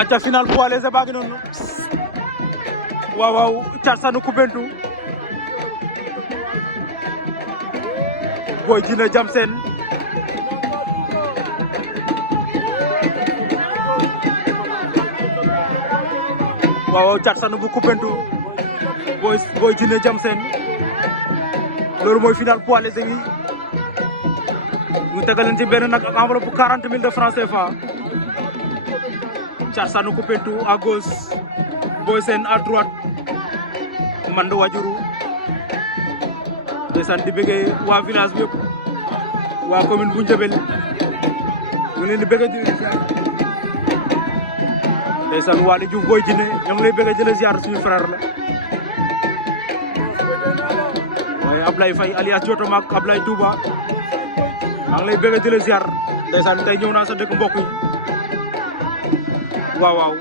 acca final poids léger baa ngi noonu waaw waaw Thiat Sane Koupentoum Boy Djiné Jam Sène waaw waaw Thiat Sane bu Koupentoum Boy Djiné Jam Sène loolu mooy final poids léger yi ñu tegal leen ci benn nag ak enveloppe bu 40 000 de francs CFA Thiat Sane Koupentoum à gauche Boy Sène à droite Mande Wadiuru ndeysaan di bëggee waa village bi yëpp waa commune bu Ndiébel ñu leen di bëggee di leen ziar ndeysaan Waly Diouf Boy Djiné ñoo ngi lay bëggee di la ziar suñu frère la waaye Ablaye Faye alias Dioto Mak Ablaye Touba maa ngi lay bëggee di la ziar ndeysaan tey ñëw naa sa dëkk mbokk yi waaw waaw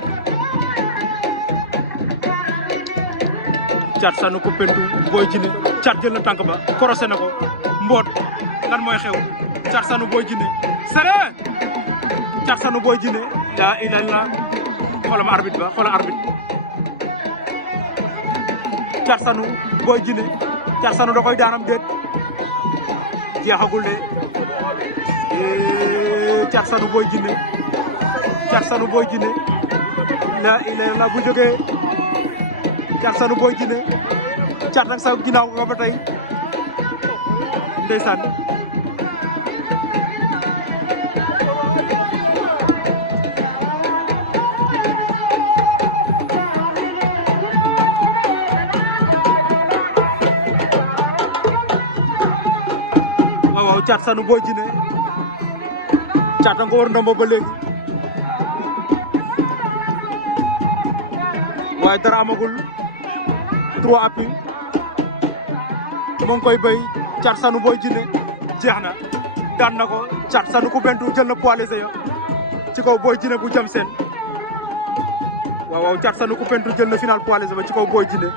Thiat Sane Koupentoum Boy Djiné Thiat jël na tànk ba korosé na ko mboot lan mooy xew Thiat Sane Boy Djiné sere Thiat Sane Boy Djiné laa ilaaha illallaah xoolal ma arbitre ba xoolal arbitre Thiat Sane Boy Djiné Thiat Sane da koy daanam déet jeexagul de Thiat Sane Boy Djiné Thiat Sane Boy Djiné laa ilaaha illallaah bu jógee Thiat Sane Boy Djiné Thiat nag sa ginnaaw nga ba tey ndeysaan waaw waaw Thiat Sane Boy Djiné Thiat nga ko war ndombo ba léegi waaye dara amagul 3 appuis moo ngi koy béy Thiat Sane Boy Djiné jeex na daan na ko Thiat Sane Koupentoum jël na poids léger ya ci kaw Boy Djiné bu Jam Sène waaw waaw Thiat Sane Koupentoum jël na final poids léger ba ci kaw Boy Djiné